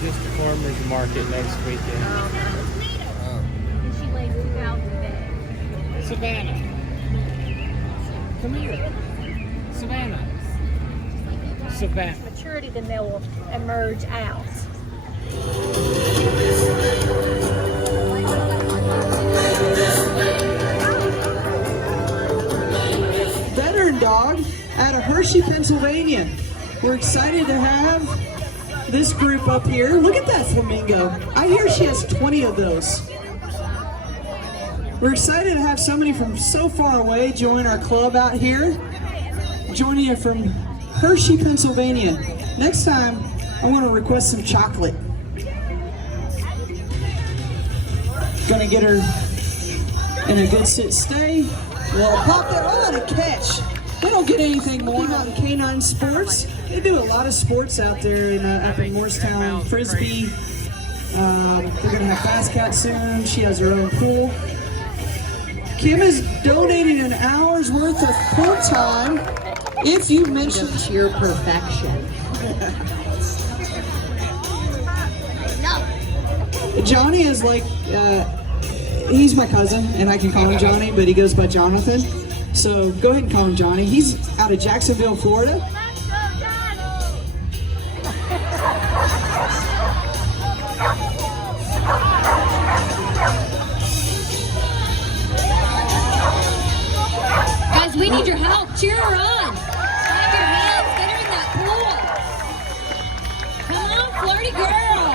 just a farmer's market next weekend. And she weighs 2,000 bags. Savannah. Come here. Savannah. Savannah. Maturity, then they will emerge out. Veteran dog out of Hershey, Pennsylvania. We're excited to have this group up here. Look at that flamingo. I hear she has 20 of those. We're excited to have somebody from so far away join our club out here. Joining you from Hershey, Pennsylvania. Next time, I want to request some chocolate. Gonna get her in a good sit stay. Well, pop that. Oh, and a catch. They don't get anything more out in canine sports. They do a lot of sports out there up in Morristown, Frisbee. They're gonna have Fast Cat soon. She has her own pool. Kim is donating an hour's worth of pool time if you mention Cheer perfection. Johnny is like, he's my cousin, and I can call him Johnny, but he goes by Jonathan. So go ahead and call him Johnny. He's out of Jacksonville, Florida. Guys, we need your help. Cheer her on. Clap your hands. Get her in that pool. Come on, flirty girl.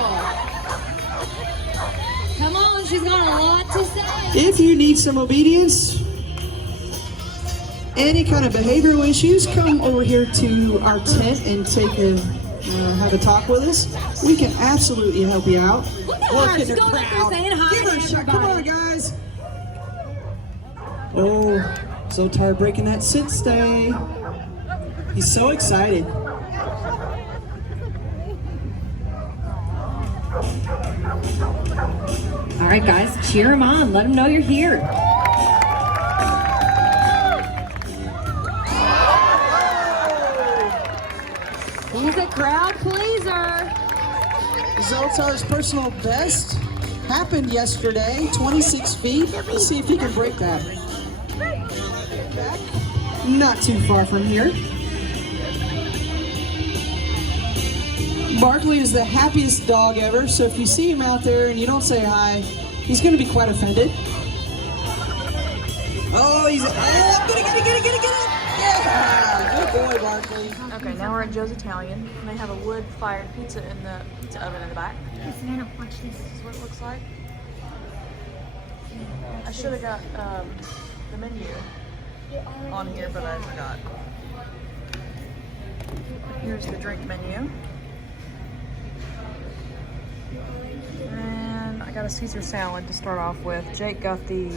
Come on, she's got a lot to say. If you need some obedience, any kind of behavioral issues, come over here to our tent and have a talk with us. We can absolutely help you out. Look at her. She's going up there saying hi. Give her a to shot. Come on, everybody. guys. Oh, so tired breaking that sit stay. He's so excited. All right, guys, cheer him on. Let him know you're here. He's a crowd pleaser. Zoltar's personal best happened yesterday, 26 feet. Let's see if he can break that. Not too far from here. Barkley is the happiest dog ever, so if you see him out there and you don't say hi, he's going to be quite offended. Oh, get it! Yeah! Good boy, Barkley. Okay, now we're at Joe's Italian, and they have a wood-fired pizza in the pizza oven in the back. Savannah, watch this. This is what it looks like. I should have got the menu on here, but I forgot. Here's the drink menu. And I got a Caesar salad to start off with. Jake got the,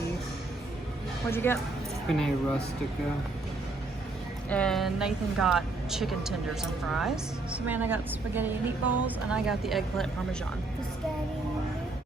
what'd you get? Penne rustica. And Nathan got chicken tenders and fries. Savannah got spaghetti and meatballs, and I got the eggplant parmesan. The steady.